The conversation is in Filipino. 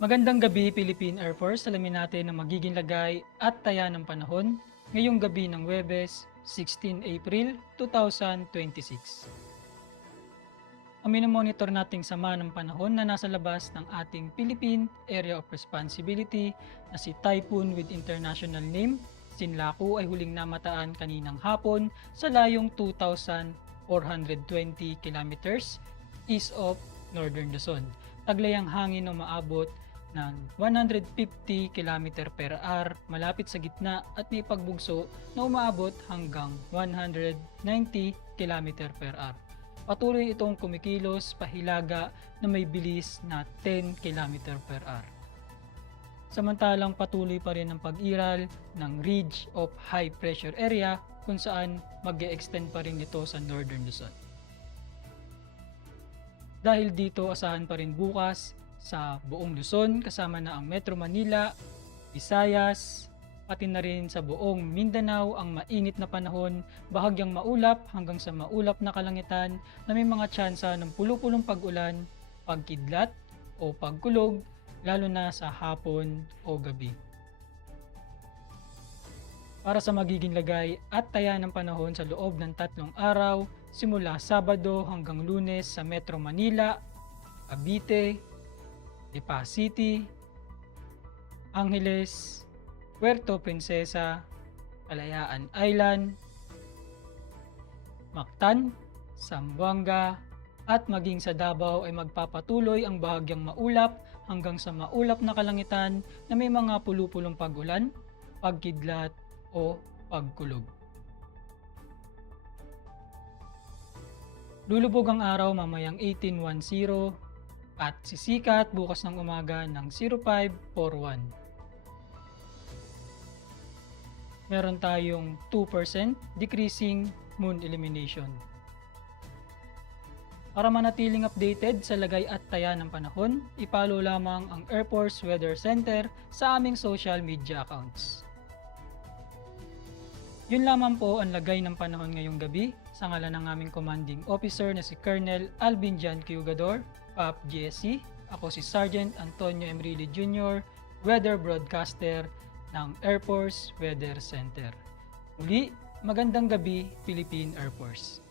Magandang gabi, Philippine Air Force. Alamin natin ang magiging lagay at taya ng panahon ngayong gabi ng Huwebes, 16 April 2026. Ang minomonitor nating sama ng panahon na nasa labas ng ating Philippine Area of Responsibility na si Typhoon with International Name, Sinlaku ay huling namataan kaninang hapon sa layong 2,420 kilometers east of Northern Luzon. Taglay ang hangin na umaabot ng 150 km per hour malapit sa gitna at may pagbugso na umaabot hanggang 190 km per hour. Patuloy itong kumikilos pahilaga na may bilis na 10 km per hour. Samantalang patuloy pa rin ang pag-iral ng ridge of high pressure area kung saan mag-e-extend pa rin ito sa Northern Luzon. Dahil dito asahan pa rin bukas sa buong Luzon kasama na ang Metro Manila, Visayas, pati na rin sa buong Mindanao ang mainit na panahon, bahagyang maulap hanggang sa maulap na kalangitan na may mga tsansa ng pulupulong pag-ulan, pagkidlat o pagkulog lalo na sa hapon o gabi. Para sa magiging lagay at taya ng panahon sa loob ng 3 araw, simula Sabado hanggang Lunes sa Metro Manila, Cavite, Lipa City, Angeles, Puerto Princesa, Kalayaan Island, Mactan, Zamboanga, at maging sa Davao ay magpapatuloy ang bahagyang maulap hanggang sa maulap na kalangitan na may mga pulupulong pag-ulan, pagkidlat o pagkulog. Lulubog ang araw mamayang 18:10 at sisikat bukas ng umaga ng 0541. Meron tayong 2% decreasing moon illumination. Para manatiling updated sa lagay at taya ng panahon, ipalo lamang ang Air Force Weather Center sa aming social media accounts. Yun lamang po ang lagay ng panahon ngayong gabi sa ngalan ng aming commanding officer na si Colonel Alvin Jan Quiugador, PAP GSC. Ako si Sergeant Antonio Emrilli Jr., Weather Broadcaster ng Air Force Weather Center. Muli, magandang gabi, Philippine Air Force.